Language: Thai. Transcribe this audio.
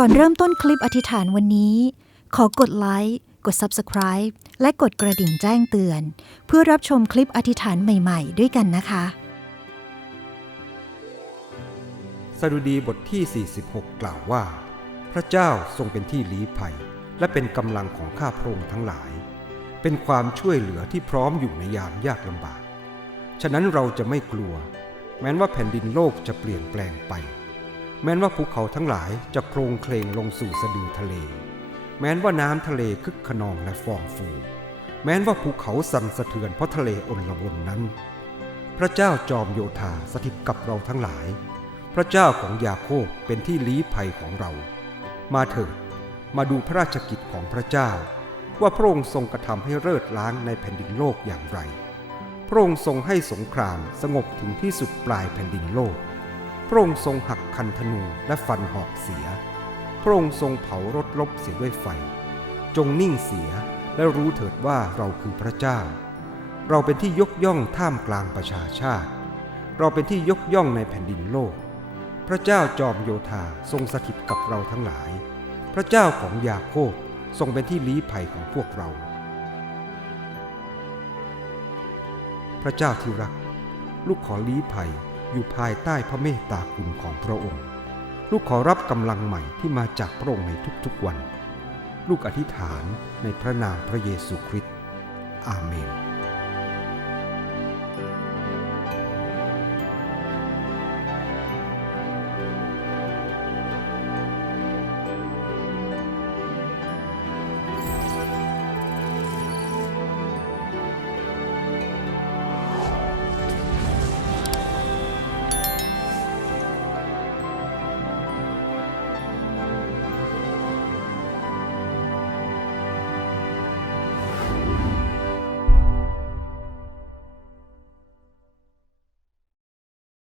ก่อนเริ่มต้นคลิปอธิษฐานวันนี้ ขอกดไลค์กด Subscribe และกดกระดิ่งแจ้งเตือน เพื่อรับชมคลิปอธิษฐานใหม่ๆ ด้วยกันนะคะ สดุดีบทที่ 46 กล่าวว่า พระเจ้าทรงเป็นที่ลี้ภัย และเป็นกำลังของข้าพระองค์ทั้งหลาย เป็นความช่วยเหลือที่พร้อมอยู่ในยามยากลำบาก ฉะนั้นเราจะไม่กลัว แม้นว่าแผ่นดินโลกจะเปลี่ยนแปลงไป แม้นว่าภูเขาทั้งหลายจะโครงเคลงลงสู่สะดือทะเล แม้นว่าน้ำทะเลคึกขนองและฟองฟู แม้นว่าภูเขาสั่นสะเทือนเพราะทะเลอนละวนนั้น พระเจ้าจอมโยธาสถิตกับเราทั้งหลาย พระเจ้าของยาโคบเป็นที่ลี้ภัยของเรา มาเถิดมาดูพระราชกิจของพระเจ้า ว่าพระองค์ทรงกระทำให้เลิศล้างในแผ่นดินโลกอย่างไร พระองค์ทรงให้สงครามสงบถึงที่สุดปลายแผ่นดินโลก พระองค์ทรงหักคันธนูและฟันหอกเสีย พระองค์ทรงเผารถลบเสียด้วยไฟ จงนิ่งเสียและรู้เถิดว่าเราคือพระเจ้า เราเป็นที่ยกย่องท่ามกลางประชาชาติ เราเป็นที่ยกย่องในแผ่นดินโลก พระเจ้าจอมโยธาทรงสถิตกับเราทั้งหลาย พระเจ้าของยาโคบทรงเป็นที่ลี้ภัยของพวกเรา พระเจ้าที่รัก ลูกขอลี้ภัย อยู่ภายใต้พระเมตตาคุณของพระองค์ ลูกขอรับกำลังใหม่ที่มาจากพระองค์ในทุกๆวัน ลูกอธิษฐานในพระนามพระเยซูคริสต์อาเมน